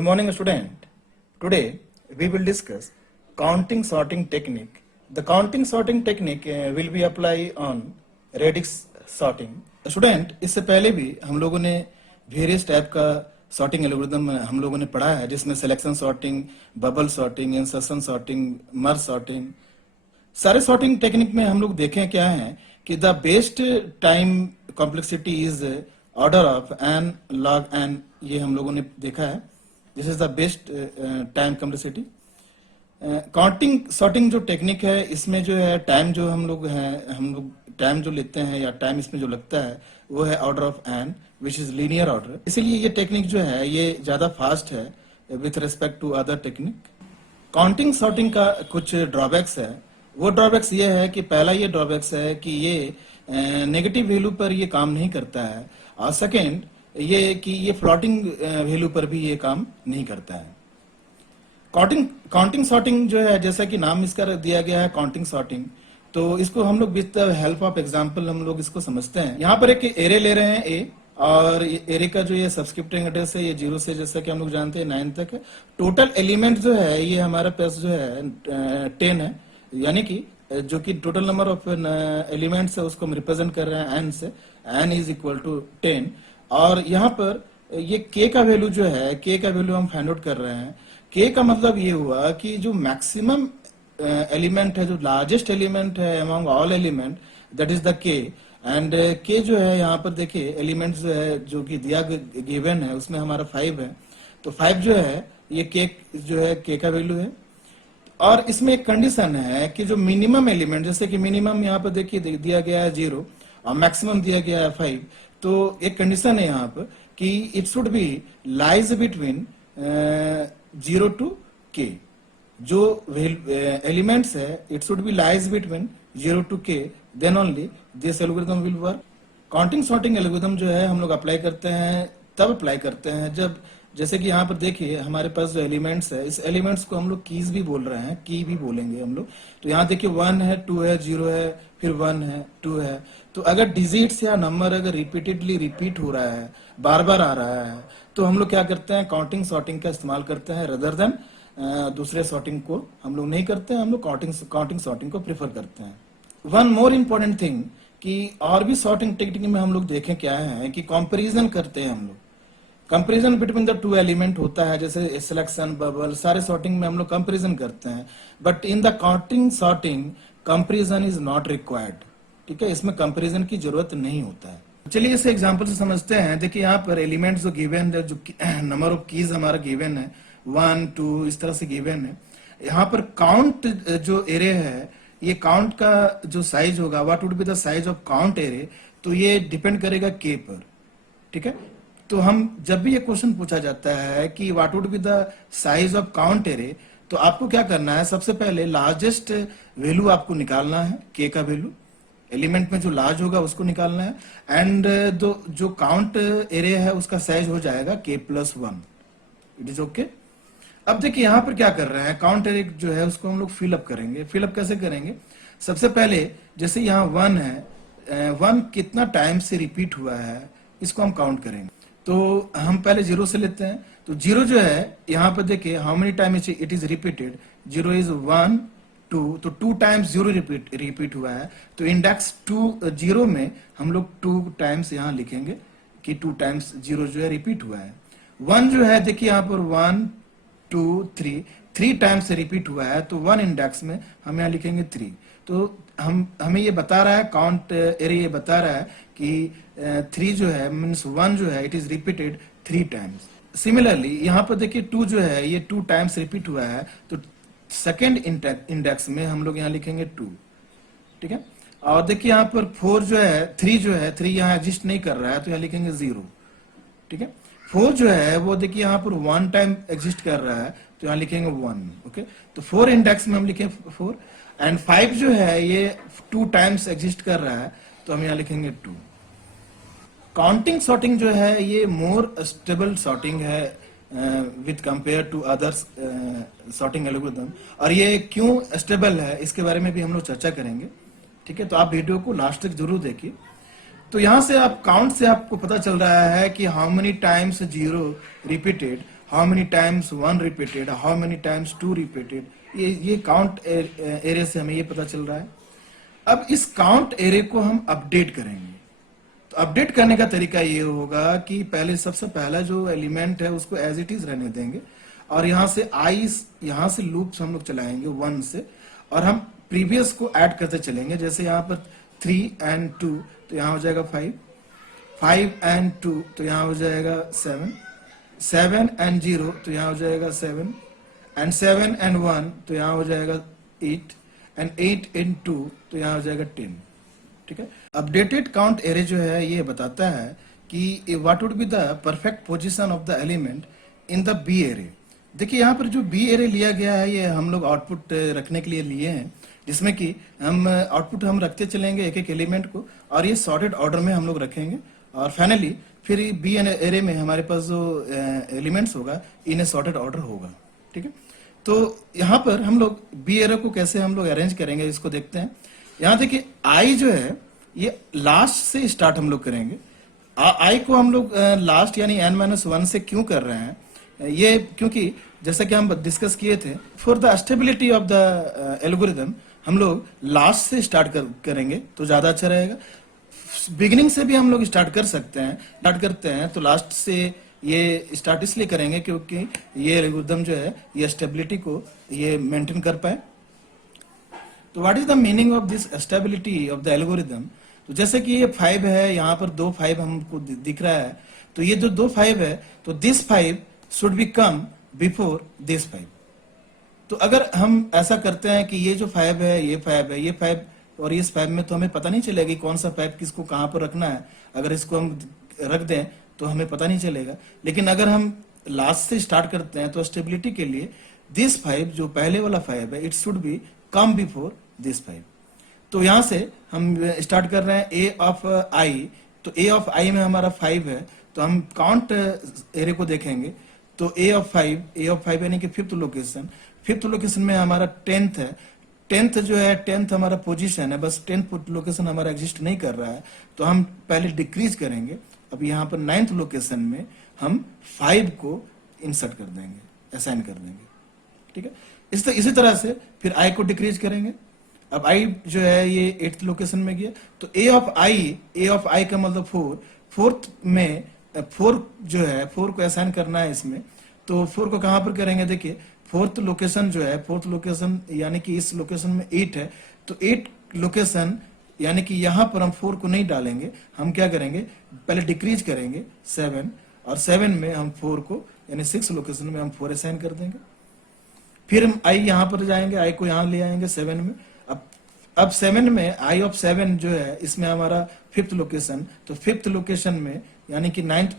Good morning, student. Today we will discuss counting sorting technique. The counting sorting technique will be applied on radix sorting. Student, इससे पहले भी हम लोगों ने various type का sorting algorithm हम लोगों ने पढ़ा है, जिसमें selection sorting, bubble sorting, insertion sorting, merge sorting, सारे सॉर्टिंग टेक्निक में हम लोग देखें क्या है कि the best time complexity is order of n log n, ये हम लोगों ने देखा है. This is the best time complexity. Counting sorting जो टेक्निक है, इसमें जो है टाइम जो हम लोग टाइम जो लेते हैं या टाइम इसमें जो लगता है वो है order of n, which is linear order. इसीलिए ये टेक्निक जो है ये ज्यादा फास्ट है with respect to other technique. Counting sorting का कुछ ड्रॉबैक्स है. वो ड्रॉबैक्स ये है कि पहला ये ड्रॉबैक्स है कि ये नेगेटिव वैल्यू पर ये काम नहीं करता है, और सेकेंड ये कि ये फ्लोटिंग वैल्यू पर भी ये काम नहीं करता है. काउंटिंग सॉर्टिंग जो है, जैसा कि नाम इसका दिया गया है काउंटिंग सॉर्टिंग, तो इसको हम लोग with the help of example हम लोग इसको समझते हैं. यहाँ पर एक एरे ले रहे हैं ए, और एरे का जो ये सब्सक्रिप्टिंग एड्रेस है ये 0 से, जैसा कि हम लोग जानते हैं, 9 तक है. टोटल एलिमेंट जो है ये हमारे पास जो है 10 है, यानी कि जो कि टोटल नंबर ऑफ एलिमेंट्स है उसको हम रिप्रेजेंट कर रहे हैं एन से. N is equal to 10. और यहाँ पर ये के का वैल्यू जो है, के का वैल्यू हम फाइंड आउट कर रहे हैं. के का मतलब ये हुआ कि जो मैक्सिमम एलिमेंट है, जो लार्जेस्ट एलिमेंट है among all element, that is the के. एंड के जो है यहाँ पर देखिए एलिमेंट जो है जो कि दिया गिवन है उसमें हमारा 5 है, तो 5 जो है ये के जो है के का वैल्यू है. और इसमें एक कंडीशन है कि जो मिनिमम एलिमेंट, जैसे कि मिनिमम यहाँ पर देखिए दिया गया है 0 और मैक्सिमम दिया गया है 5, तो एक कंडीशन है यहाँ पर कि it should be lies between 0 to k. जो एलिमेंट्स है it should be lies between 0 to k, then only this algorithm will work. Counting sorting algorithm जो है हम लोग अप्लाई करते हैं, तब अप्लाई करते हैं जब, जैसे कि यहाँ पर देखिए हमारे पास जो एलिमेंट्स है, इस एलिमेंट्स को हम लोग कीज भी बोल रहे हैं, की भी बोलेंगे हम लोग. तो यहाँ देखिए 1 है, 2 है, 0 है, फिर 1 है, 2 है. तो अगर डिजिट्स या नंबर अगर रिपीटेडली रिपीट हो रहा है, बार बार आ रहा है, तो हम लोग क्या करते हैं, काउंटिंग सॉर्टिंग का इस्तेमाल करते हैं रदर देन दूसरे सॉर्टिंग को हम लोग नहीं करते हैं. हम लोग काउंटिंग सॉर्टिंग को प्रेफर करते हैं. वन मोर इम्पोर्टेंट थिंग कि और भी सॉर्टिंग टेक्निक में हम लोग देखें क्या है कि कंपैरिजन करते हैं हम लोग. Comparison between the two element होता है, जैसे सिलेक्शन, बबल, सारे सॉर्टिंग में हम लोग कंपैरिजन करते हैं. But in the counting sorting comparison is not required. ठीक है, इसमें कंपैरिजन की जरूरत नहीं होता है. चलिए इसे एग्जांपल से समझते हैं. देखिए यहाँ पर एलिमेंट्स जो गिवन है, जो नंबर ऑफ कीज हमारा गिवन है 1, 2 इस तरह से गिवन है. यहाँ पर काउंट जो एरे है, ये काउंट का जो साइज होगा, what would be the size of count array, तो ये डिपेंड करेगा के पर. ठीक है, तो हम जब भी ये क्वेश्चन पूछा जाता है कि what would be the size of count array, तो आपको क्या करना है, सबसे पहले लार्जेस्ट वैल्यू आपको निकालना है, के का वैल्यू एलिमेंट में जो लार्ज होगा उसको निकालना है. एंड जो काउंट एरे है उसका साइज हो जाएगा k+1. It is okay. अब देखिए यहाँ पर क्या कर रहे हैं, काउंट एरे जो है उसको हम लोग फिलअप करेंगे. फिलअप कैसे करेंगे, सबसे पहले जैसे यहाँ 1 है, 1 कितना टाइम से रिपीट हुआ है इसको हम काउंट करेंगे. तो हम पहले 0 से लेते हैं. तो 0 जो है यहाँ पर देखिए how many time it is repeated, 0 is 1, 2, तो 2 टाइम्स 0 रिपीट हुआ है. तो इंडेक्स 0 में हम लोग 2 टाइम्स यहाँ लिखेंगे कि 2 टाइम्स 0 जो है रिपीट हुआ है. 1 जो है देखिए यहाँ पर 1, 2, 3 टाइम्स से रिपीट हुआ है, तो 1 इंडेक्स में हम यहाँ लिखेंगे 3. तो हमें ये बता रहा है, काउंट एरे ये बता रहा है कि 3 जो है मीन्स 1 जो है it is repeated 3 times. Similarly यहाँ पर देखिए 2 जो है ये 2 टाइम्स रिपीट हुआ है, तो सेकेंड इंडेक्स में हम लोग यहाँ लिखेंगे 2. ठीक है, और देखिए यहाँ पर 4 जो है 3 यहाँ एग्जिस्ट नहीं कर रहा है, तो यहाँ लिखेंगे 0. ठीक है, 4 जो है वो देखिए यहाँ पर 1 टाइम एग्जिस्ट कर रहा है, तो यहाँ लिखेंगे 1. ओके, तो 4 इंडेक्स में हम लिखे 4. एंड 5 जो है ये 2 टाइम्स एग्जिस्ट कर रहा है, तो हम यहाँ लिखेंगे 2. काउंटिंग सॉर्टिंग जो है ये मोर स्टेबल सॉर्टिंग है with compare to others sorting algorithm. और ये क्यों स्टेबल है इसके बारे में भी हम लोग चर्चा करेंगे. ठीक है, तो आप वीडियो को लास्ट तक जरूर देखिए. तो यहाँ से आप काउंट से आपको पता चल रहा है कि how many times 0 repeated, how many times one repeated, how many times two repeated, ये काउंट एरे से हमें ये पता चल रहा है। अब इस काउंट एरे को हम अपडेट करेंगे। तो अपडेट करने का तरीका ये होगा कि पहले सबसे पहला जो एलिमेंट है उसको एज इट इज रहने देंगे, और यहां से आई, यहां से लूप्स हम लोग चलाएंगे 1 से, और हम प्रीवियस को ऐड करते चलेंगे। जैसे यहाँ पर 3 and 2 तो यहाँ हो जाएगा 5, 5 and 2 तो यहाँ हो जाएगा 7, 7 and 0 तो यहाँ हो जाएगा 7, and 7 and 1 तो यहाँ हो जाएगा 8, and 8 and 2 तो यहाँ हो जाएगा 10। ठीक है, अपडेटेड काउंट एरे जो है ये बताता है कि what would be the perfect position of the element in the B array. देखिए यहाँ पर जो बी एरे लिया गया है ये हम लोग आउटपुट रखने के लिए लिए हैं, जिसमें कि हम आउटपुट हम रखते चलेंगे एक एक एलिमेंट को, और ये सॉर्टेड ऑर्डर में हम लोग रखेंगे, और फाइनली फिर बी एरे में हमारे पास जो एलिमेंट्स होगा इन ए सॉर्टेड ऑर्डर होगा। ठीक है, तो यहाँ पर हम लोग बी एरे को कैसे हम लोग अरेंज करेंगे इसको देखते हैं। यहाँ देखिए आई जो है ये लास्ट से स्टार्ट हम लोग करेंगे। आई को हम लोग लास्ट यानी n-1 से क्यों कर रहे हैं, ये क्योंकि जैसा कि हम डिस्कस किए थे, for the stability of the algorithm हम लोग लास्ट से स्टार्ट करेंगे तो ज्यादा अच्छा रहेगा। बिगिनिंग से भी हम लोग स्टार्ट कर सकते हैं, स्टार्ट करते हैं तो लास्ट से ये स्टार्ट इसलिए करेंगे क्योंकि ये एल्गोरिथम जो है ये स्टेबिलिटी को ये मेंटेन कर पाए। तो what is the meaning of this stability of the algorithm. तो जैसे कि ये 5 है, यहाँ पर 2 5 हमको दिख रहा है, तो ये जो 2 5 है तो this 5 should be come before this 5। तो अगर हम ऐसा करते हैं कि ये जो 5 है ये 5 है, ये 5 और इस 5 में, तो हमें पता नहीं चलेगा कौन सा 5 किसको कहाँ पर रखना है। अगर इसको हम रख दें तो हमें पता नहीं चलेगा, लेकिन अगर हम लास्ट से स्टार्ट करते हैं तो स्टेबिलिटी के लिए दिस 5 जो पहले वाला 5 है it should B come before this 5। तो यहां से हम स्टार्ट कर रहे हैं ए ऑफ आई, तो ए ऑफ आई में हमारा 5 है, तो हम काउंट एरे को देखेंगे तो ए ऑफ 5 यानी कि फिफ्थ लोकेशन में हमारा 10th है। 10th जो है 10th हमारा पोजीशन है, बस 10th लोकेशन हमारा एग्जिस्ट नहीं कर रहा है, तो हम पहले डिक्रीज करेंगे। अब यहाँ पर 9th लोकेशन में हम 5 को इंसर्ट कर देंगे, असाइन कर देंगे। ठीक है, इसी तरह से फिर आई को डिक्रीज करेंगे। अब आई जो है ये 8th लोकेशन में गया, तो ए ऑफ आई का मतलब 4, 4th में 4 जो है 4 को असाइन करना है इसमें, तो 4 को कहां पर करेंगे। देखिए 4th लोकेशन जो है 4th लोकेशन यानी कि इस लोकेशन में 8 है, तो 8 लोकेशन यानी कि यहां पर हम 4 को नहीं डालेंगे, हम क्या करेंगे पहले डिक्रीज करेंगे 7, और 7 में हम 4 को यानी 6 लोकेशन में हम 4 असाइन कर देंगे। फिर हम आई यहां पर जाएंगे, आई को यहां ले आएंगे 7 में। अब 7 में आई ऑफ 7 जो है इसमें हमारा 5th लोकेशन, तो 5th लोकेशन में यानी कि 9th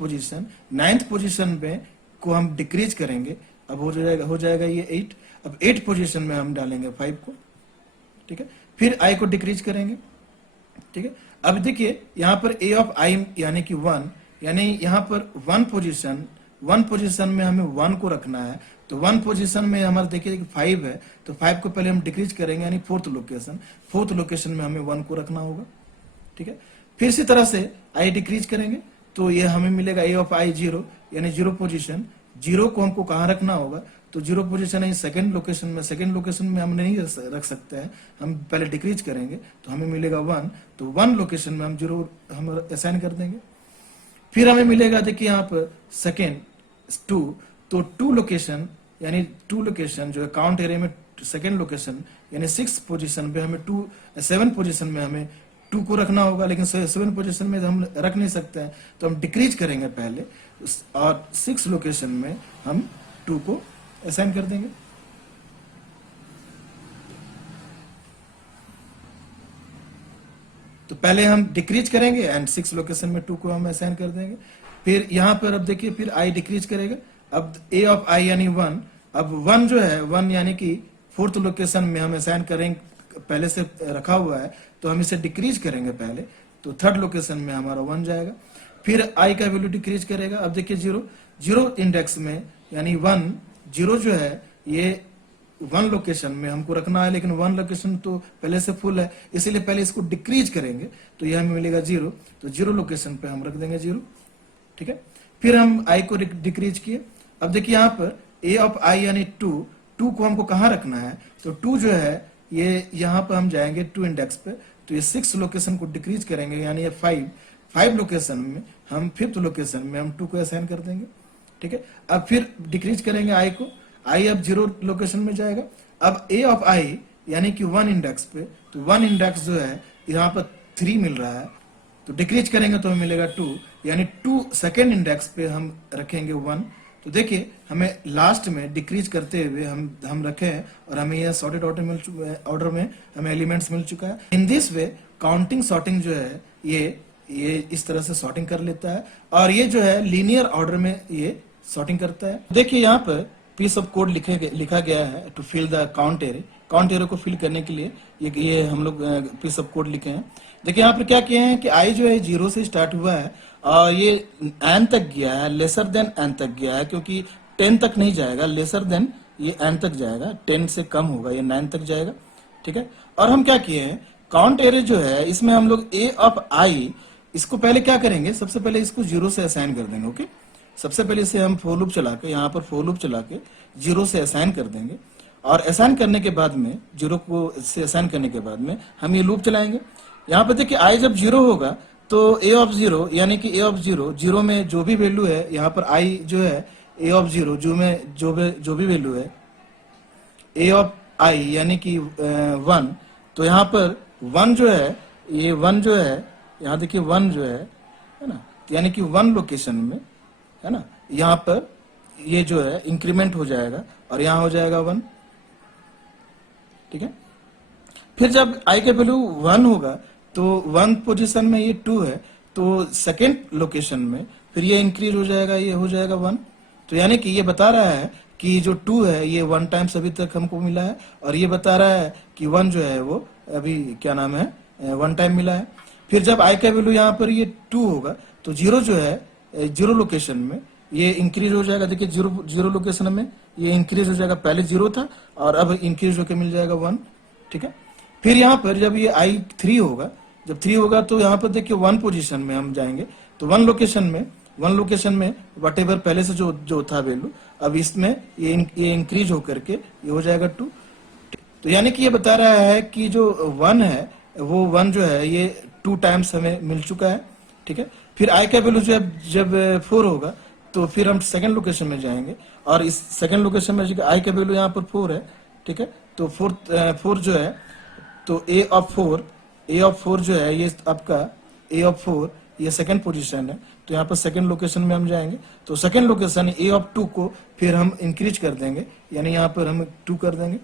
पोजीशन में को हम डिक्रीज करेंगे। अब हो जाएगा ये 8। अब 8 पोजीशन में हम डालेंगे 5 को। ठीक है, फिर आई को डिक्रीज करेंगे। ठीक है, अब देखिए यहाँ पर ए ऑफ आई यानी कि 1, यानी यहाँ पर 1 पोजीशन में हमें 1 को रखना है, तो 1 पोजीशन में हमारा देखिए 5 है, तो 5 को पहले हम डिक्रीज करेंगे यानी 4th लोकेशन में हमें 1 को रखना होगा। ठीक है, फिर इसी तरह से आई डिक्रीज करेंगे, तो ये हमें मिलेगा ए ऑफ आई 0 यानी 0 पोजीशन। 0 को हमको कहाँ रखना होगा, तो 0 पोजीशन है सेकंड लोकेशन में हम नहीं रख सकते हैं, हम पहले डिक्रीज करेंगे तो हमें मिलेगा 1, तो 1 लोकेशन में हम 0 हम असाइन कर देंगे। फिर हमें मिलेगा देखिए यहाँ पर सेकेंड 2, तो 2 लोकेशन यानी 2 लोकेशन जो है काउंट एरे में सेकेंड लोकेशन यानी 6 पोजीशन पे हमें 7 पोजीशन में हमें 2 को रखना होगा, लेकिन 7 पोजीशन में हम रख नहीं सकते हैं, तो हम डिक्रीज करेंगे पहले, और 6 लोकेशन में हम 2 को असाइन कर देंगे। तो पहले हम डिक्रीज करेंगे एंड 6 लोकेशन में 2 को हम असाइन कर देंगे। फिर यहाँ पर अब देखिए फिर आई डिक्रीज करेगा। अब ए ऑफ आई यानी 1, अब 1 जो है 1 यानी कि 4th लोकेशन में हम असाइन करेंगे, पहले से रखा हुआ है, तो हम इसे डिक्रीज करेंगे पहले, तो 3rd लोकेशन में हमारा 1 जाएगा। फिर आई का वैल्यू डिक्रीज करेगा। अब देखिए 0 इंडेक्स में यानी 1 0 जो है ये 1 लोकेशन में हमको रखना है, लेकिन 1 लोकेशन तो पहले से फुल है, इसीलिए पहले इसको डिक्रीज करेंगे, तो ये हमें मिलेगा 0, तो 0 लोकेशन पे हम रख देंगे 0। ठीक है, फिर हम आई को डिक्रीज किए। अब देखिए यहाँ पर a ऑफ i यानी 2 को हमको कहाँ रखना है, तो 2 जो है ये यहाँ पर हम जाएंगे 2 इंडेक्स पे, तो ये 6 लोकेशन को डिक्रीज करेंगे, यानी ये 5 लोकेशन में हम 5th लोकेशन में हम 2 को असाइन कर देंगे, ठीक है। अब फिर डिक्रीज करेंगे i को, i अब 0 लोकेशन में जाएगा। अब a ऑफ i यानी कि 1 इंडेक्स पे, तो 1 इंडेक्स जो है यहाँ पर 3 मिल रहा है, तो डिक्रीज करेंगे तो हमें मिलेगा 2, यानी 2 सेकेंड इंडेक्स पे हम रखेंगे 1। तो देखिए हमें लास्ट में डिक्रीज करते हुए हम रखे हैं और हमें यह सॉर्टेड ऑर्डर मिल चुका है, ऑर्डर में हमें एलिमेंट्स मिल चुका है। In this way counting sorting जो है ये इस तरह से सॉर्टिंग कर लेता है और ये जो है लीनियर ऑर्डर में ये सॉर्टिंग करता है। देखिए यहाँ पर पीस ऑफ कोड लिखा गया है to fill the count array को फिल करने के लिए ये हम लोग पीस ऑफ कोड लिखे हैं। देखिए यहाँ पर क्या किए हैं कि आई जो है 0 से स्टार्ट हुआ है और ये n तक गया है, लेसर देन n तक गया है, क्योंकि 10 तक नहीं जाएगा, लेसर देन ये n तक जाएगा, 10 से कम होगा ये 9 तक जाएगा, ठीक है। और हम क्या किए हैं, काउंट एरे जो है इसमें हम लोग a ऑफ i इसको पहले क्या करेंगे, सबसे पहले इसको 0 से असाइन कर देंगे, ओके। सबसे पहले इसे हम फोर लूप चला के, यहाँ पर फोर लूप चला के 0 से असाइन कर देंगे और असाइन करने के बाद में 0 को से असाइन करने के बाद में हम ये लूप चलाएंगे। यहाँ पर देखिए i जब 0 होगा तो a ऑफ 0 यानी कि a ऑफ 0 में जो भी वैल्यू है, यहाँ पर i जो है a ऑफ 0 जो भी वैल्यू है a ऑफ i यानी कि 1, तो यहाँ पर 1 जो है, ये 1 जो है, यहाँ देखिए 1 जो है ना, यानी कि 1 लोकेशन में है ना, यहाँ पर ये जो है इंक्रीमेंट हो जाएगा और यहाँ हो जाएगा 1, ठीक है। फिर जब i का वैल्यू 1 होगा तो 1 पोजीशन में ये 2 है, तो सेकेंड लोकेशन में फिर ये इंक्रीज हो जाएगा, ये हो जाएगा 1। तो यानी कि ये बता रहा है कि जो 2 है ये 1 टाइम्स अभी तक हमको मिला है और ये बता रहा है कि 1 जो है वो अभी क्या नाम है 1 टाइम मिला है। फिर जब i का वैल्यू यहाँ पर ये 2 होगा तो 0 जो है 0 लोकेशन में ये इंक्रीज हो जाएगा। देखिए 0 लोकेशन में ये इंक्रीज हो जाएगा, पहले 0 था और अब इंक्रीज होकर मिल जाएगा 1, ठीक है। फिर यहाँ पर जब ये i 3 होगा, जब 3 होगा तो यहाँ पर देखिए 1 पोजीशन में हम जाएंगे, तो 1 लोकेशन में वटेवर पहले से जो था वैल्यू, अब इसमें ये इंक्रीज होकर के ये हो जाएगा 2। तो यानी कि ये बता रहा है कि जो 1 है वो 1 जो है ये 2 टाइम्स हमें मिल चुका है, ठीक है। फिर i का वैल्यू जब 4 होगा तो फिर हम सेकंड लोकेशन में जाएंगे और इस सेकंड लोकेशन में i का वैल्यू यहाँ पर 4 है, ठीक है। तो 4 जो है तो a ऑफ 4 जो है ये आपका a ऑफ 4 ये सेकंड पोजीशन है, तो यहाँ पर सेकंड लोकेशन में हम जाएंगे, तो सेकंड लोकेशन a ऑफ 2 को फिर हम इंक्रीज कर देंगे, यानी यहाँ पर हम 2 कर देंगे,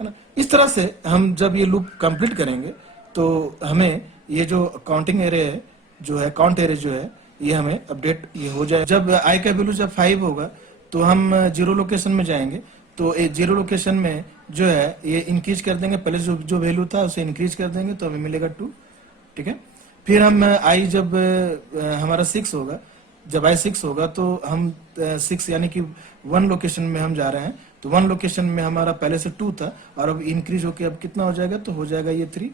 है ना। इस तरह से हम जब ये लूप कंप्लीट करेंगे तो हमें ये जो काउंटिंग एरे है जो है, काउंट एरे जो है ये हमें अपडेट ये हो जाए। जब i का वैल्यू जब 5 होगा तो हम 0 लोकेशन में जाएंगे, तो 0 लोकेशन में जो है ये इंक्रीज कर देंगे, पहले जो वैल्यू था उसे इंक्रीज कर देंगे तो हमें मिलेगा 2, ठीक है। फिर हम i जब हमारा 6 होगा, जब i 6 होगा तो हम 6 यानी कि 1 लोकेशन में हम जा रहे हैं, तो 1 लोकेशन में हमारा पहले से 2 था और अब इंक्रीज होके अब कितना हो जाएगा, तो हो जाएगा ये 3,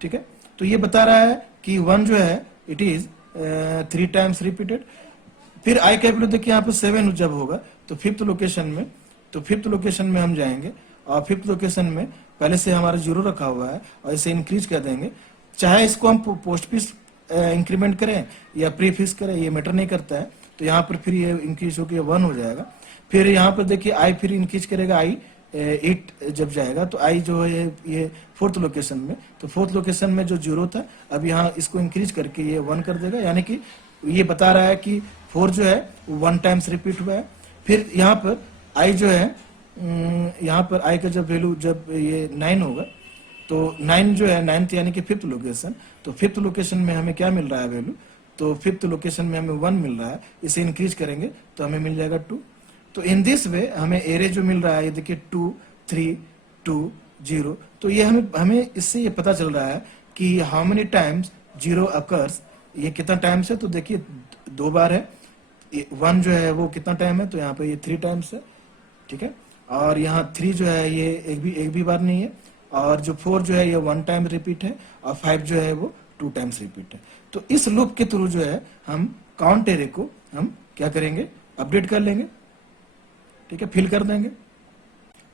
ठीक है। तो ये बता रहा है कि 1 जो है इट इज 3 टाइम्स रिपीटेड। फिर i का वैल्यू देखिए यहाँ पर 7 जब होगा तो 5th लोकेशन में हम जाएंगे और 5th लोकेशन में पहले से हमारा 0 रखा हुआ है और इसे इंक्रीज कर देंगे, चाहे इसको हम पोस्ट फिक्स इंक्रीमेंट करें या प्री फिक्स करें ये मैटर नहीं करता है। तो यहाँ पर फिर ये इंक्रीज होकर 1 हो जाएगा। फिर यहाँ पर देखिए i फिर इंक्रीज करेगा, i 8 जब जाएगा तो i जो है ये 4th लोकेशन में, तो 4th लोकेशन में जो 0 था अब यहाँ इसको इंक्रीज करके ये 1 कर देगा, यानी कि ये बता रहा है कि 4 जो है 1 टाइम्स रिपीट हुआ है। फिर यहाँ पर i जो है यहाँ पर i का जब वैल्यू जब ये 9 होगा तो 9 जो है 9th यानी कि 5th लोकेशन, तो 5th लोकेशन में हमें क्या मिल रहा है वैल्यू, तो 5th लोकेशन में हमें 1 मिल रहा है, इसे इंक्रीज करेंगे तो हमें मिल जाएगा 2। तो इन दिस वे हमें एरे जो मिल रहा है ये देखिए 2 3 2 0, तो ये हमें इससे ये पता चल रहा है कि हाउ मेनी टाइम्स 0 अकर्स, ये कितना टाइम्स है, तो देखिए 2 बार है, 1 जो है वो कितना टाइम है, तो यहाँ पे ये 3 टाइम्स है, ठीक है। और यहाँ 3 जो है ये एक भी बार नहीं है, और जो 4 जो है ये 1 टाइम रिपीट है और 5 जो है वो 2 टाइम्स रिपीट है। तो इस लूप के थ्रू जो है हम काउंट एरे को हम क्या करेंगे, अपडेट कर लेंगे। ठीक है, फिल कर देंगे।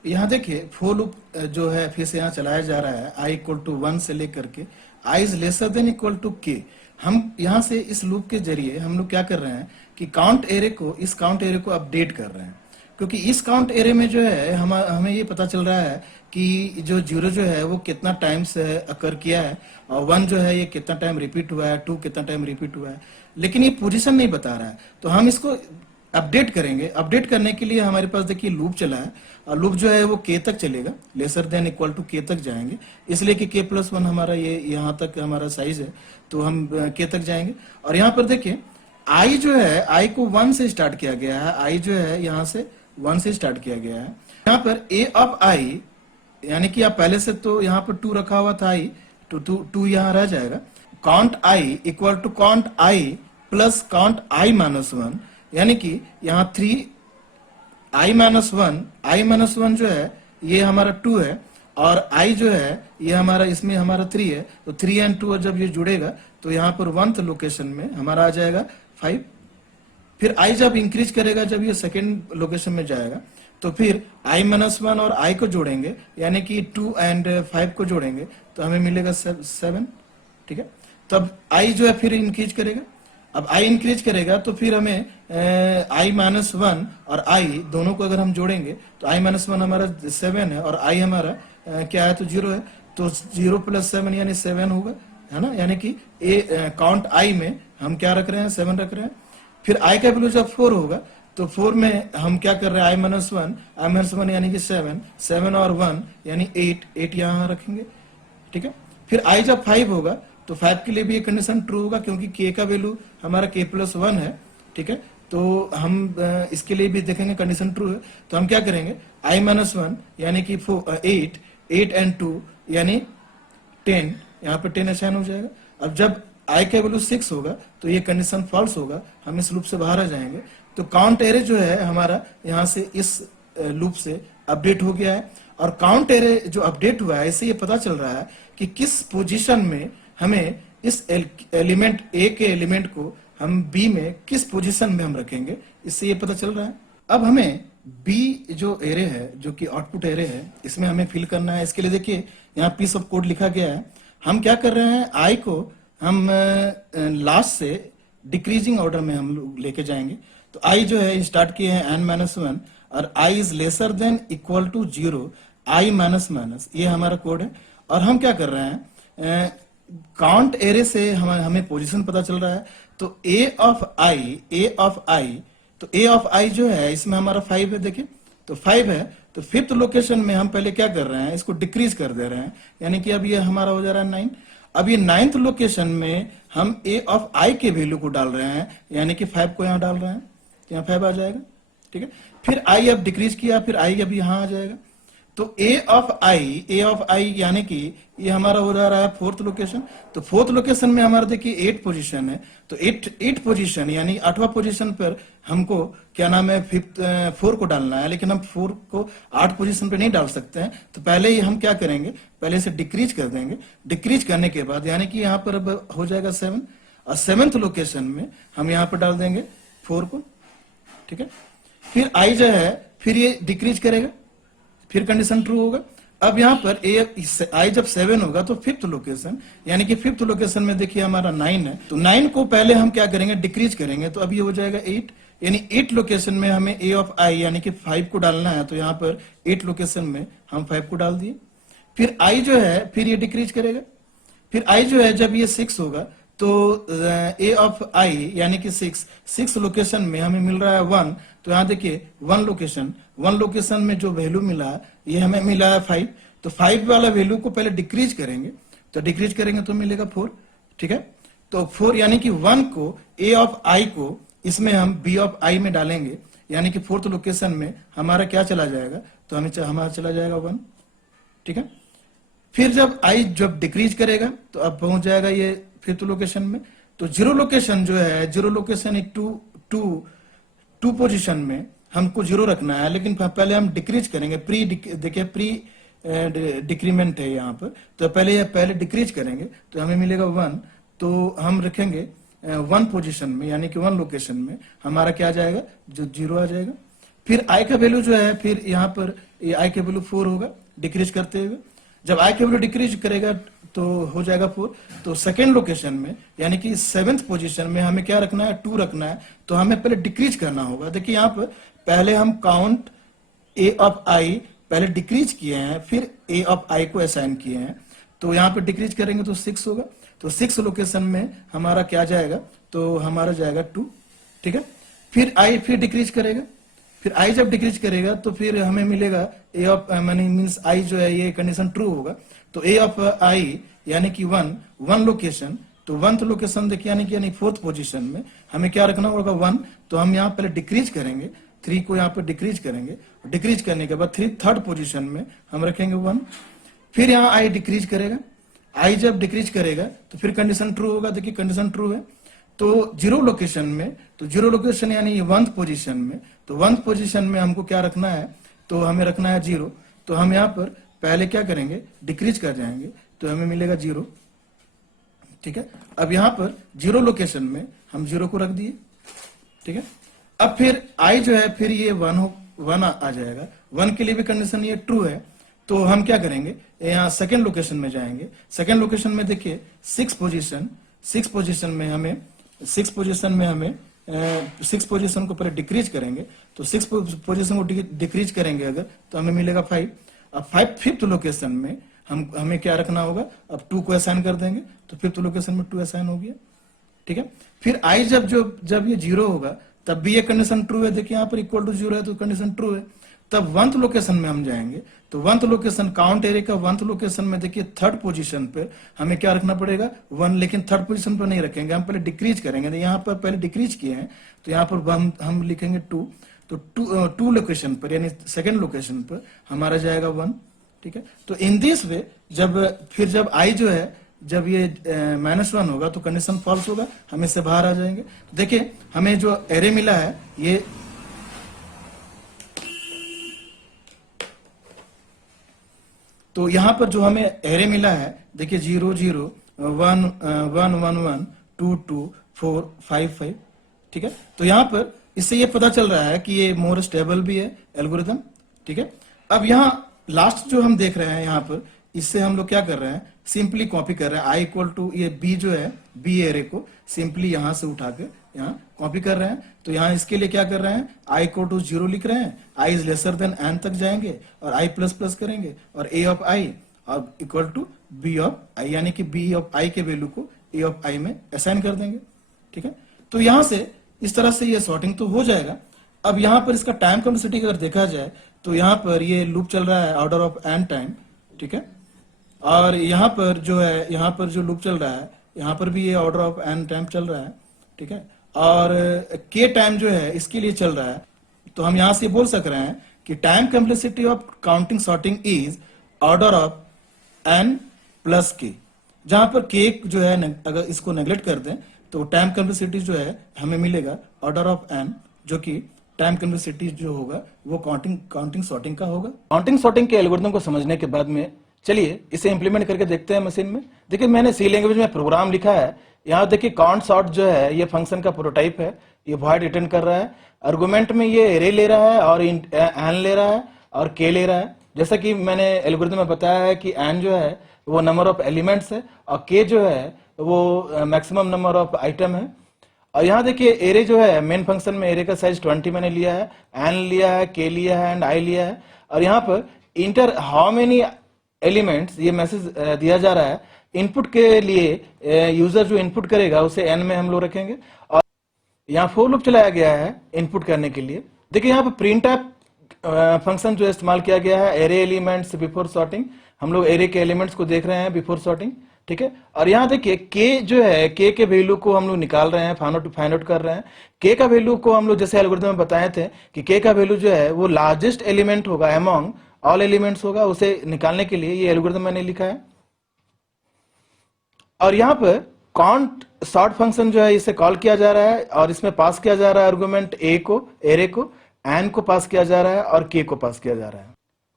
यहाँ देखिए फॉर लूप जो है फिर से यहाँ चलाया जा रहा है i इक्वल टू 1 से लेकर के i is lesser than equal to k। हम यहाँ से इस लूप के जरिए हम लोग क्या कर रहे हैं कि काउंट एरे को, इस काउंट एरे को अपडेट कर रहे हैं, क्योंकि इस काउंट एरे में जो है हमें ये पता चल रहा है कि जो 0 जो है वो कितना टाइम से अकर किया है, और 1 जो है ये कितना टाइम रिपीट हुआ है, 2 कितना टाइम रिपीट हुआ है, लेकिन ये पोजीशन नहीं बता रहा है। तो हम इसको अपडेट करेंगे। अपडेट करने के लिए हमारे पास देखिए लूप चला है, और लूप जो है वो के तक चलेगा, laser than equal to k तक जाएंगे, इसलिए कि के प्लस 1 हमारा ये यहाँ तक हमारा साइज है, तो हम के तक जाएंगे। और यहाँ पर देखिए आई जो है, आई को 1 से स्टार्ट किया गया है, आई जो है यहाँ से 1 से स्टार्ट किया गया है। यहाँ पर ए ऑफ आई यानी कि आप पहले से तो यहाँ पर 2 रखा हुआ था, आई तो 2 यहाँ रह जाएगा। Count i equal to count i plus count i minus 1, यानी कि यहाँ 3 i माइनस 1, i माइनस 1 जो है ये हमारा 2 है, और i जो है ये हमारा, इसमें हमारा 3 है, तो 3 एंड 2 जब ये जुड़ेगा तो यहाँ पर 1th लोकेशन में हमारा आ जाएगा 5। फिर i जब इंक्रीज करेगा, जब ये सेकेंड लोकेशन में जाएगा, तो फिर i माइनस 1 और i को जोड़ेंगे, यानी कि 2 एंड 5 को जोड़ेंगे तो हमें मिलेगा 7। ठीक है, तब i जो है फिर इंक्रीज करेगा। अब i इंक्रीज करेगा तो फिर हमें i माइनस 1 और i दोनों को अगर हम जोड़ेंगे तो i माइनस 1 हमारा 7 है, और i हमारा क्या है तो 0 है, तो 0 प्लस 7 यानी 7 होगा, है ना। यानी कि काउंट i में हम क्या रख रहे हैं, 7 रख रहे हैं। फिर i का वैल्यू जब 4 होगा तो 4 में हम क्या कर रहे हैं, i माइनस 1 यानी कि 7 और 1 यानी 8 यहाँ रखेंगे। ठीक है, फिर i जब 5 होगा तो 5 के लिए भी ये कंडीशन ट्रू होगा, क्योंकि k का वैल्यू हमारा k प्लस 1 है। ठीक है, तो हम इसके लिए भी देखेंगे कंडीशन ट्रू है, तो हम क्या करेंगे, i माइनस 1 यानी कि 8 एंड 2 यानी 10, यहाँ पे 10 असाइन हो जाएगा। अब जब i का वैल्यू 6 होगा तो ये कंडीशन फॉल्स होगा, हम इस लूप से बाहर आ जाएंगे। तो काउंट एरे जो है हमारा यहाँ से इस लूप से अपडेट हो गया है, और काउंट एरे जो अपडेट हुआ है इससे ये पता चल रहा है कि किस पोजीशन में हमें इस एलिमेंट ए के एलिमेंट को हम बी में किस पोजीशन में हम रखेंगे, इससे ये पता चल रहा है। अब हमें बी जो एरे है, जो कि आउटपुट एरे है, इसमें हमें फिल करना है। इसके लिए देखिए यहाँ पीस ऑफ कोड लिखा गया है। हम क्या कर रहे हैं, आई को हम लास्ट से डिक्रीजिंग ऑर्डर में हम लोग लेके जाएंगे। तो आई जो है स्टार्ट किए हैं n माइनस 1, और i is lesser than equal to 0, i minus minus, ये हमारा कोड है। और हम क्या कर रहे हैं, काउंट एरे से हमें पोजीशन पता चल रहा है, तो a ऑफ i, तो a ऑफ i जो है इसमें हमारा 5 है, देखिए तो 5 है, तो 5th लोकेशन में हम पहले क्या कर रहे हैं, इसको डिक्रीज कर दे रहे हैं, यानी कि अब ये हमारा हो जा रहा है 9। अब ये 9th लोकेशन में हम a ऑफ i के वैल्यू को डाल रहे हैं, यानी कि 5 को यहाँ डाल रहे हैं, तो यहाँ 5 आ जाएगा। ठीक है, फिर i अब डिक्रीज किया, फिर i अब यहाँ आ जाएगा, तो a ऑफ i यानी कि ये हमारा हो जा रहा है 4th लोकेशन। तो 4th लोकेशन में हमारा देखिए 8 पोजीशन है, तो 8 पोजीशन यानी 8वां पोजीशन पर हमको क्या नाम है 4 को डालना है, लेकिन हम 4 को 8 पोजीशन पे नहीं डाल सकते हैं। तो पहले ही हम क्या करेंगे, पहले इसे डिक्रीज कर देंगे। डिक्रीज करने के बाद यानी कि यहाँ पर अब हो जाएगा 7, और 7th लोकेशन में हम यहाँ पर डाल देंगे 4 को। ठीक है, फिर i जो है फिर ये डिक्रीज करेगा, फिर कंडीशन ट्रू होगा। अब यहाँ पर i जब 7 होगा तो 5th लोकेशन, यानी कि 5th लोकेशन में देखिए हमारा 9 है, तो 9 को पहले हम क्या करेंगे, डिक्रीज करेंगे, तो अब ये हो जाएगा 8, यानी 8 लोकेशन में हमें a ऑफ i यानी कि 5 को डालना है, तो यहाँ पर 8 लोकेशन में हम 5 को डाल दिए। फिर i जो है फिर ये डिक्रीज करेगा, फिर i जो है जब ये 6 होगा तो a ऑफ i यानी कि 6 लोकेशन में हमें मिल रहा है 1, तो यहाँ देखिए 1 लोकेशन में जो वैल्यू मिला है ये हमें मिला है 5, तो 5 वाला वैल्यू को पहले डिक्रीज करेंगे, तो डिक्रीज करेंगे तो मिलेगा 4। ठीक है, तो 4 यानी कि 1 को a ऑफ i को इसमें हम b ऑफ i में डालेंगे, यानी कि 4th लोकेशन में हमारा क्या चला जाएगा, तो हमारा चला जाएगा 1। ठीक है, फिर जब i जब डिक्रीज करेगा तो अब पहुंच जाएगा ये 5th लोकेशन में। तो 0 लोकेशन जो है, 0 लोकेशन एक 2 पोजीशन में हमको 0 रखना है, लेकिन पहले हम डिक्रीज करेंगे। देखिए प्री डिक्रीमेंट है यहाँ पर, तो पहले डिक्रीज करेंगे तो हमें मिलेगा 1, तो हम रखेंगे 1 पोजीशन में, यानी कि 1 लोकेशन में हमारा क्या आ जाएगा, जो 0 आ जाएगा। फिर आई का वैल्यू जो है, फिर यहाँ पर ये आई का वैल्यू 4 होगा डिक्रीज करते हुए। जब आई का वैल्यू डिक्रीज करेगा तो हो जाएगा 4। तो सेकेंड लोकेशन में यानी कि 7th पोजीशन में हमें क्या रखना है, 2 रखना है। तो हमें पहले डिक्रीज करना होगा। देखिए यहाँ पर पहले हम काउंट ए ऑफ आई पहले डिक्रीज किए हैं, फिर ए ऑफ आई को असाइन किए हैं। तो यहाँ पर डिक्रीज करेंगे तो 6 होगा। तो 6 लोकेशन में हमारा क्या जाएगा, तो हमारा जाएगा 2, ठीक है। फिर आई फिर डिक्रीज करेगा, फिर आई जब डिक्रीज करेगा तो फिर हमें मिलेगा ए ऑफ मानी मीन्स आई जो है ये कंडीशन ट्रू होगा। तो ए ऑफ आई यानी कि 1 लोकेशन, तो 1th लोकेशन देखिए यानी 4th पोजीशन में हमें क्या रखना होगा 1। तो हम यहाँ पहले डिक्रीज करेंगे, 3 को यहाँ पर डिक्रीज करेंगे। डिक्रीज करने के बाद 3rd पोजीशन में हम रखेंगे 1। फिर यहाँ आई डिक्रीज करेगा, आई जब डिक्रीज करेगा तो फिर कंडीशन ट्रू होगा। देखिए कंडीशन ट्रू है। तो 0 लोकेशन में, तो 0 लोकेशन यानी 1th पोजीशन में, तो 1th पोजीशन में हमको क्या रखना है, तो हमें रखना है 0। तो हम यहाँ पर पहले क्या करेंगे, डिक्रीज कर जाएंगे तो हमें मिलेगा 0, ठीक है। अब यहाँ पर 0 लोकेशन में हम 0 को रख दिए, ठीक है। अब फिर आई जो है फिर ये 1 आ जाएगा। 1 के लिए भी कंडीशन ये ट्रू है। तो हम क्या करेंगे, यहाँ सेकेंड लोकेशन में जाएंगे। सेकेंड लोकेशन में देखिए 6 पोजीशन में हमें 6 पोजीशन को पहले डिक्रीज करेंगे। तो 6 पोजीशन को डिक्रीज करेंगे अगर, तो हमें मिलेगा 5। अब 5th लोकेशन में हमें क्या रखना होगा, अब 2 को असाइन कर देंगे। तो 5th लोकेशन में 2 असाइन हो गया, ठीक है। फिर आई जब ये 0 होगा तब भी ये कंडीशन ट्रू है। देखिए यहाँ पर इक्वल टू 0 है तो कंडीशन ट्रू है। तब 1th लोकेशन में हम जाएंगे। तो 1th लोकेशन काउंट एरे का 1th लोकेशन में देखिए 3rd पोजीशन पे हमें क्या रखना पड़ेगा 1, लेकिन 3rd पोजीशन पर नहीं रखेंगे, हम पहले डिक्रीज करेंगे। तो यहाँ पर पहले डिक्रीज किए हैं तो यहाँ पर हम लिखेंगे 2। तो 2 लोकेशन पर यानी सेकेंड लोकेशन पर हमारा जाएगा 1, ठीक है। तो इन दिस वे जब आई जो है जब ये -1 होगा तो कंडीशन फॉल्स होगा, हम इससे बाहर आ जाएंगे। देखिए हमें जो एरे मिला है ये तो यहाँ पर जो हमें एरे मिला है देखिए 0 0 1 1 1 1 2 2 4 5 5, ठीक है। तो यहाँ पर इससे ये पता चल रहा है कि ये मोर स्टेबल भी है एल्गोरिथम, ठीक है। अब यहाँ लास्ट जो हम देख रहे हैं यहाँ पर, इससे हम लोग क्या कर रहे हैं, सिंपली कॉपी कर रहे हैं। आई इक्वल टू ये बी जो है बी एरे को सिंपली यहां से उठा के यहाँ कॉपी कर रहे हैं। तो यहाँ इसके लिए क्या कर रहे हैं, आई इक्वल टू 0 लिख रहे हैं, आई इज लेसर देन एन तक जाएंगे और आई प्लस प्लस करेंगे और ए ऑफ आई और इक्वल टू बी ऑफ आई, यानी कि बी ऑफ आई के वैल्यू को ए ऑफ आई में असाइन कर देंगे, ठीक है। तो यहां से इस तरह से ये सॉर्टिंग तो हो जाएगा। अब यहाँ पर इसका टाइम कॉम्प्लेक्सिटी अगर देखा जाए तो यहाँ पर ये लूप चल रहा है ऑर्डर ऑफ एन टाइम, ठीक है। और यहाँ पर जो है, यहाँ पर जो लूप चल रहा है यहाँ पर भी ये ऑर्डर ऑफ एन टाइम चल रहा है, ठीक है। और के टाइम जो है इसके लिए चल रहा है। तो हम यहाँ से बोल सक रहे हैं कि time complexity of counting sorting is order of n plus k, जहां पर के जो है अगर इसको नेग्लेक्ट कर दें तो टाइम कॉम्प्लेक्सिटी जो है हमें मिलेगा ऑर्डर ऑफ एन, जो कि टाइम कॉम्प्लेक्सिटी जो होगा वो काउंटिंग सॉर्टिंग का होगा। काउंटिंग सॉर्टिंग के एल्गोरिथम को समझने के बाद में चलिए इसे इंप्लीमेंट करके देखते हैं मशीन में। देखिए मैंने सी लैंग्वेज में प्रोग्राम लिखा है। यहाँ देखिए काउंट सॉर्ट जो है ये फंक्शन का प्रोटोटाइप है, ये वॉइड रिटर्न कर रहा है। आर्गुमेंट में ये एरे ले रहा है और एन ले रहा है और के ले रहा है। जैसा कि मैंने एल्गोरिथम में बताया है कि एन जो है वो नंबर ऑफ एलिमेंट्स है और के जो है वो मैक्सिमम नंबर ऑफ आइटम है। और यहाँ देखिए एरे जो है मेन फंक्शन में एरे का साइज 20 मैंने लिया है, एन लिया है, के लिया है एंड आई लिया है। और यहाँ पर इंटर हाउ मेनी एलिमेंट्स ये मैसेज दिया जा रहा है। इनपुट के लिए यूजर जो इनपुट करेगा उसे एन में हम लोग रखेंगे और यहाँ फॉर लूप चलाया गया है इनपुट करने के लिए। देखिए यहाँ पर प्रिंट फंक्शन जो इस्तेमाल किया गया है एरे एलिमेंट्स बिफोर सॉर्टिंग, हम लोग एरे के एलिमेंट्स को देख रहे हैं बिफोर सॉर्टिंग, ठीक है। और यहाँ देखिए के जो है के के वैल्यू को हम लोग निकाल रहे हैं, फाइंड आउट कर रहे हैं। के का वैल्यू को हम लोग जैसे एल्गोरिथम में बताए थे कि के का वैल्यू जो है वो लार्जेस्ट एलिमेंट होगा अमॉन्ग ऑल एलिमेंट्स होगा, उसे निकालने के लिए ये एल्गोरिथम मैंने लिखा है। और यहाँ पर काउंट सॉर्ट फंक्शन जो है इसे कॉल किया जा रहा है और इसमें पास किया जा रहा है आर्गुमेंट ए को, एरे को, एन को पास किया जा रहा है और के को पास किया जा रहा है।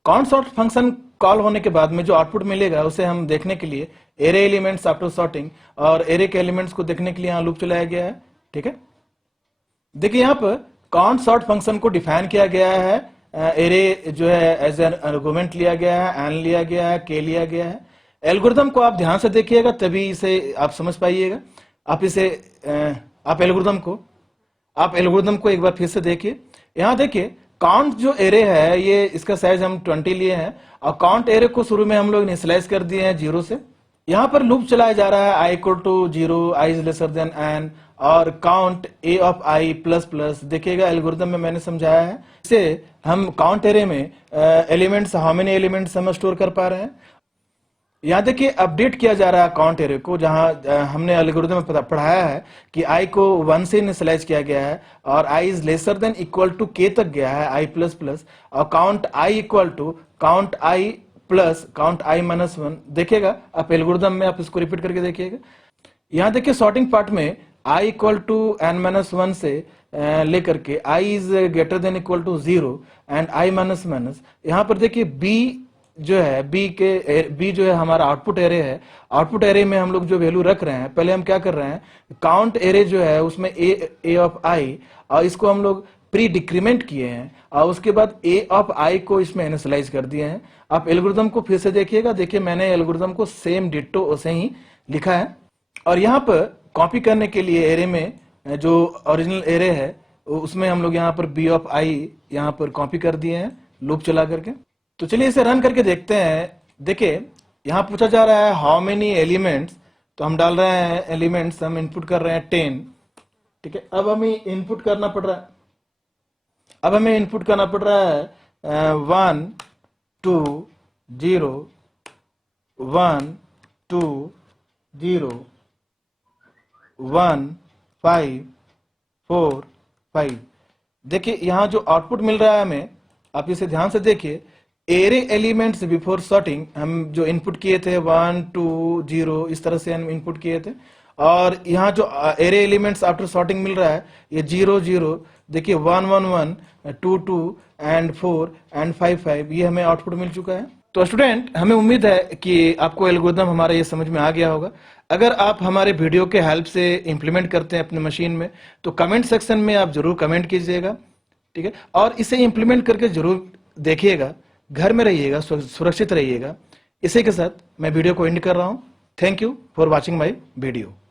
काउंट सॉर्ट फंक्शन कॉल होने के बाद में जो आउटपुट मिलेगा उसे हम देखने के लिए एरे एलिमेंट्स आफ्टर सॉर्टिंग और एरे के एलिमेंट्स को देखने के लिए यहाँ लूप चलाया गया है, ठीक है। देखिए यहाँ पर काउंट सॉर्ट फंक्शन को डिफाइन किया गया है, एरे जो है एज एन आर्गुमेंट लिया गया है, एन लिया गया है, के लिया गया है। एल्गोरिथम को आप ध्यान से देखिएगा तभी इसे आप समझ पाइएगा। आप इसे आप एल्गोरिथम को एक बार फिर से देखिए। यहां देखिए काउंट जो एरे है ये इसका साइज हम 20 लिए हैं और काउंट एरे को शुरू में हम लोग इनिशियलाइज कर दिए हैं 0 से। यहां पर लूप चलाया जा रहा है i equal to 0, i is lesser than n और count a of i plus plus. देखिएगा एल्गोरिथम में मैंने समझाया है, इसे हम काउंट एरे में एलिमेंट्स, हाउ मेनी एलिमेंट्स हम स्टोर कर पा रहे हैं। यहाँ देखिए अपडेट किया जा रहा है काउंट एरे को, जहां हमने एल्गोरिथम में पढ़ाया है कि आई को 1 से इनिशियलाइज किया गया है और i is lesser than equal to k तक गया है, आई प्लस प्लस, और count i equal to count i plus count i minus 1। देखिएगा आप एल्गोरिथम में, आप इसको रिपीट करके देखिएगा। यहाँ देखिए सॉर्टिंग पार्ट में i equal to n minus 1 से लेकर के i is greater than equal to 0 and i minus minus. यहाँ पर देखिए बी जो है, बी जो है हमारा आउटपुट एरे है। आउटपुट एरे में हम लोग जो वैल्यू रख रहे हैं, पहले हम क्या कर रहे हैं, काउंट एरे जो है उसमें ए ऑफ आई, और इसको हम लोग प्री डिक्रीमेंट किए हैं और उसके बाद ए ऑफ आई को इसमें इनिशियलाइज कर दिए हैं। आप एल्गोरिथम को फिर से देखिएगा, देखिए मैंने एल्गोरिथम को सेम डिट्टो वैसे ही लिखा है। और यहाँ पर कॉपी करने के लिए एरे में जो ओरिजिनल एरे है उसमें हम लोग यहाँ पर बी ऑफ आई यहाँ पर कॉपी कर दिए हैं लूप चला करके। तो चलिए इसे रन करके देखते हैं। देखिए यहां पूछा जा रहा है हाउ मेनी एलिमेंट्स, तो हम डाल रहे हैं एलिमेंट्स, हम इनपुट कर रहे हैं 10। ठीक है, अब हमें इनपुट करना पड़ रहा है, 1 2 0 1 2 0 1 5 4 5। देखिए यहां जो आउटपुट मिल रहा है हमें, आप इसे ध्यान से देखिए। एरे एलिमेंट्स बिफोर सॉर्टिंग हम जो इनपुट किए थे 1 2 0 इस तरह से हम इनपुट किए थे, और यहाँ जो एरे एलिमेंट्स आफ्टर सॉर्टिंग मिल रहा है ये 0 0, देखिए 1 1 1 2 2 एंड 4 एंड 5 5, ये हमें आउटपुट मिल चुका है। तो स्टूडेंट हमें उम्मीद है कि आपको एल्गोरिथम हमारा ये समझ में आ गया होगा। अगर आप हमारे वीडियो के हेल्प से इंप्लीमेंट करते हैं अपने मशीन में तो कमेंट सेक्शन में आप जरूर कमेंट कीजिएगा। ठीक है, और इसे इंप्लीमेंट करके जरूर देखिएगा। घर में रहिएगा, सुरक्षित रहिएगा। इसी के साथ मैं वीडियो को एंड कर रहा हूं। Thank you for watching my video.